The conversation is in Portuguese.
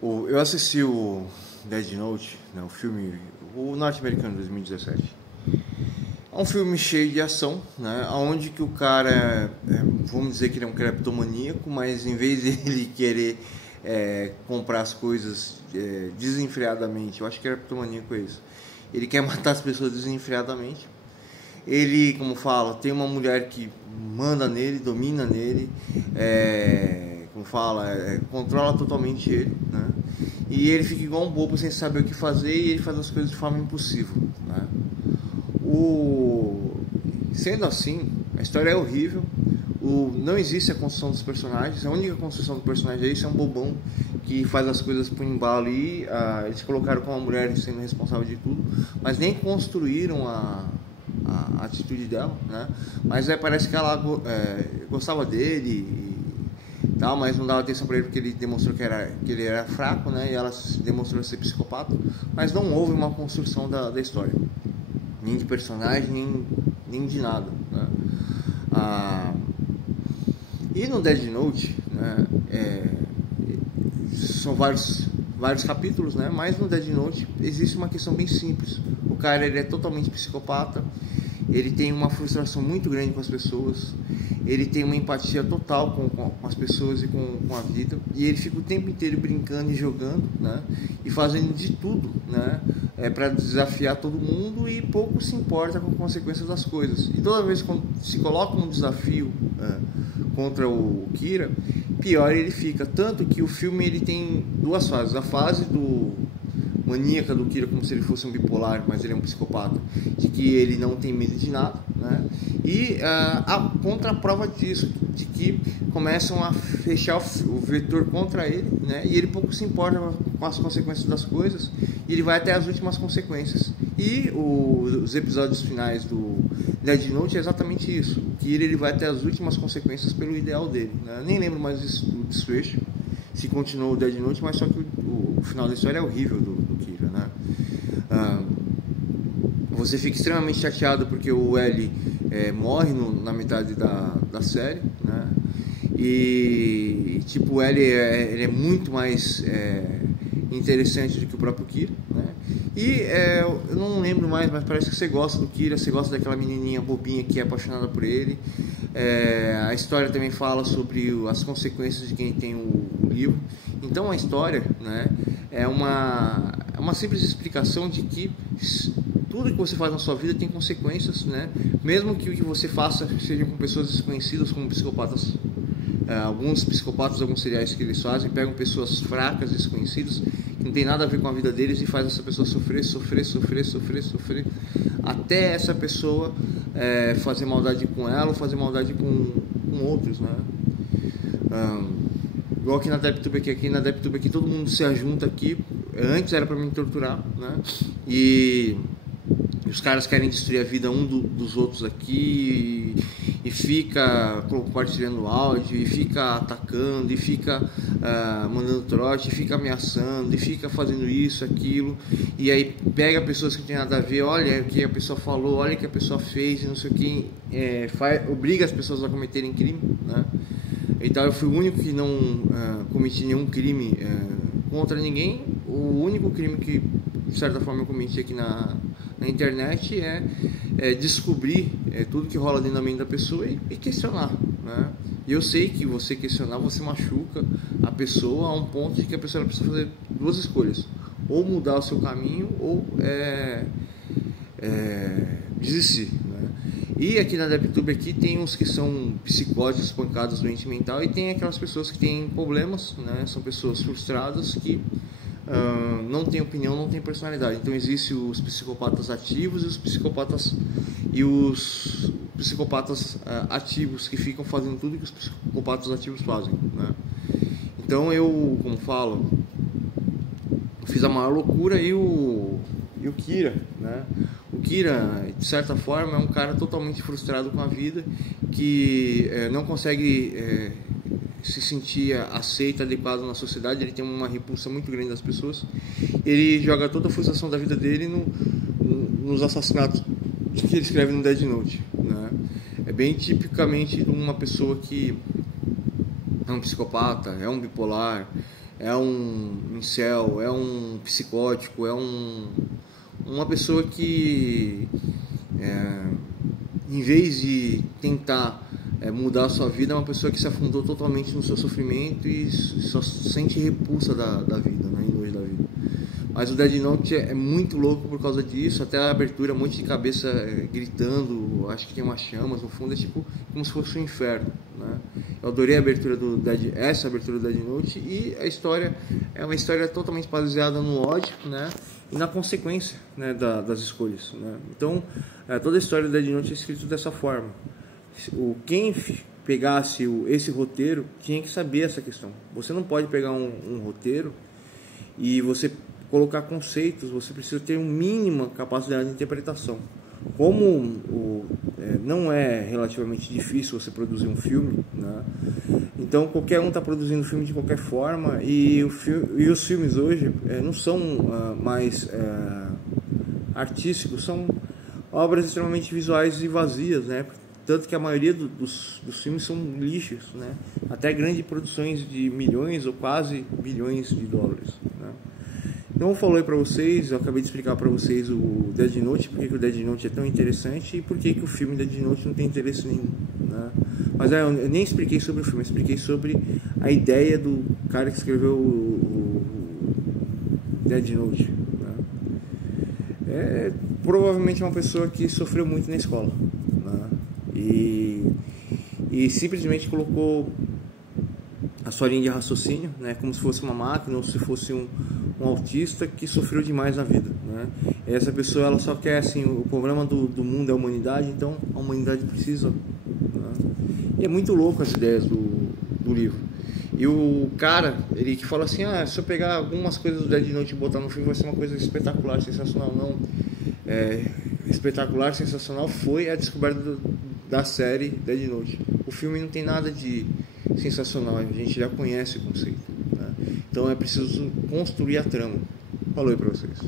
Eu assisti o Dead Note, né, o filme, o norte-americano de 2017. É um filme cheio de ação, né, onde que o cara, vamos dizer que ele é um cleptomaníaco, mas em vez de ele querer comprar as coisas desenfreadamente, eu acho que cleptomaníaco é isso, ele quer matar as pessoas desenfreadamente. Ele, como fala, tem uma mulher que manda nele, domina nele, como fala, controla totalmente ele, né? E ele fica igual um bobo sem saber o que fazer e ele faz as coisas de forma impossível, né? Sendo assim, a história é horrível. Não existe a construção dos personagens. A única construção do personagem é isso, é um bobão que faz as coisas por embalo e eles colocaram como uma mulher sendo responsável de tudo, mas nem construíram a atitude dela, né? Mas parece que ela gostava dele e tal, mas não dava atenção para ele porque ele demonstrou que ele era fraco, né? E ela demonstrou ser psicopata, mas não houve uma construção da história, nem de personagem, nem de nada, né? E no Dead Note, né, são vários capítulos, né? Mas no Dead Note existe uma questão bem simples. O cara, ele é totalmente psicopata, ele tem uma frustração muito grande com as pessoas, ele tem uma empatia total com as pessoas e com a vida, e ele fica o tempo inteiro brincando e jogando, né? E fazendo de tudo, né? Para desafiar todo mundo, e pouco se importa com as consequências das coisas. E toda vez que se coloca um desafio contra o Kira, pior ele fica. Tanto que o filme ele tem duas fases: a fase do maníaca do Kira, como se ele fosse um bipolar, mas ele é um psicopata, de que ele não tem medo de nada, né? E a contraprova disso, de que começam a fechar o vetor contra ele, né? E ele pouco se importa com as consequências das coisas, e ele vai até as últimas consequências. E os episódios finais do Dead Note é exatamente isso. O Kira, ele vai até as últimas consequências pelo ideal dele, né? Nem lembro mais do desfecho, se continuou o Dead Note, mas só que o final da história é horrível do Kira, né? Você fica extremamente chateado porque o L morre na metade da série, né? E tipo, o L ele é muito mais interessante do que o próprio Kira, né? E eu não lembro mais, mas parece que você gosta do Kira, você gosta daquela menininha bobinha que é apaixonada por ele. A história também fala sobre as consequências de quem tem o livro. Então a história, né, é uma simples explicação de que tudo que você faz na sua vida tem consequências, né? Mesmo que o que você faça seja com pessoas desconhecidas, como psicopatas. Alguns psicopatas, alguns seriais que eles fazem, pegam pessoas fracas, desconhecidas, que não tem nada a ver com a vida deles, e faz essa pessoa sofrer, até essa pessoa fazer maldade com ela ou fazer maldade com outros, né? Igual aqui na DepTube aqui todo mundo se ajunta aqui. Antes era para me torturar, né? E os caras querem destruir a vida dos outros aqui, e fica compartilhando áudio, e fica atacando, e fica mandando trote, e fica ameaçando, e fica fazendo isso, aquilo, e aí pega pessoas que não tem nada a ver, olha o que a pessoa falou, olha o que a pessoa fez, e não sei o que, obriga as pessoas a cometerem crime, né? Então eu fui o único que não cometi nenhum crime contra ninguém. O único crime que de certa forma eu cometi aqui na internet é descobrir tudo que rola dentro da mente da pessoa e questionar, né? E eu sei que você questionar, você machuca a pessoa a um ponto de que a pessoa precisa fazer duas escolhas: ou mudar o seu caminho, ou desistir, né? E aqui na DepTube aqui tem uns que são psicóticos, pancados, doente mental, e tem aquelas pessoas que têm problemas, né? São pessoas frustradas que não tem opinião, não tem personalidade. Então existem os psicopatas ativos e os psicopatas ativos, que ficam fazendo tudo que os psicopatas ativos fazem, né? Então eu, como falo, fiz a maior loucura. E o Kira, né? O Kira, de certa forma, é um cara totalmente frustrado com a vida, que não consegue se sentir aceito, adequado na sociedade. Ele tem uma repulsa muito grande das pessoas. Ele joga toda a frustração da vida dele nos assassinatos que ele escreve no Dead Note, né? É bem tipicamente uma pessoa que é um psicopata, é um bipolar, é um incel, é um psicótico, é uma pessoa que em vez de tentar mudar a sua vida, é uma pessoa que se afundou totalmente no seu sofrimento e só sente repulsa da vida, né? E nojo da vida. Mas o Dead Note é muito louco por causa disso, até a abertura, um monte de cabeça gritando, acho que tem umas chamas no fundo, é tipo como se fosse um inferno, né? Eu adorei a abertura essa abertura do Dead Note, e a história é uma história totalmente baseada no ódio, né? E na consequência, né, das escolhas, né? Então, toda a história do Dead Note é escrita dessa forma. Quem pegasse esse roteiro tinha que saber essa questão. Você não pode pegar um roteiro e você colocar conceitos, você precisa ter uma mínima capacidade de interpretação. Como não é relativamente difícil você produzir um filme, né? Então qualquer um está produzindo filme de qualquer forma, e os filmes hoje não são mais artísticos, são obras extremamente visuais e vazias, né? Tanto que a maioria dos filmes são lixos, né? Até grandes produções de milhões ou quase bilhões de dólares, né? Então eu falei para vocês, eu acabei de explicar para vocês o Dead Note, porque o Dead Note é tão interessante e porque o filme Dead Note não tem interesse nenhum, né? Mas eu nem expliquei sobre o filme, eu expliquei sobre a ideia do cara que escreveu o Dead Note, né? Provavelmente uma pessoa que sofreu muito na escola, né? E simplesmente colocou a sua linha de raciocínio, né, como se fosse uma máquina ou se fosse um autista que sofreu demais na vida, né? E essa pessoa, ela só quer, assim, o problema do mundo é a humanidade, então a humanidade precisa, né? E é muito louco as ideias do livro. E o cara, ele que fala assim, se eu pegar algumas coisas do Dead Note e botar no filme vai ser uma coisa espetacular, sensacional. Não, espetacular, sensacional foi a descoberta da série Dead Note. O filme não tem nada de sensacional, a gente já conhece o conceito, né? Então é preciso construir a trama. Falou aí pra vocês.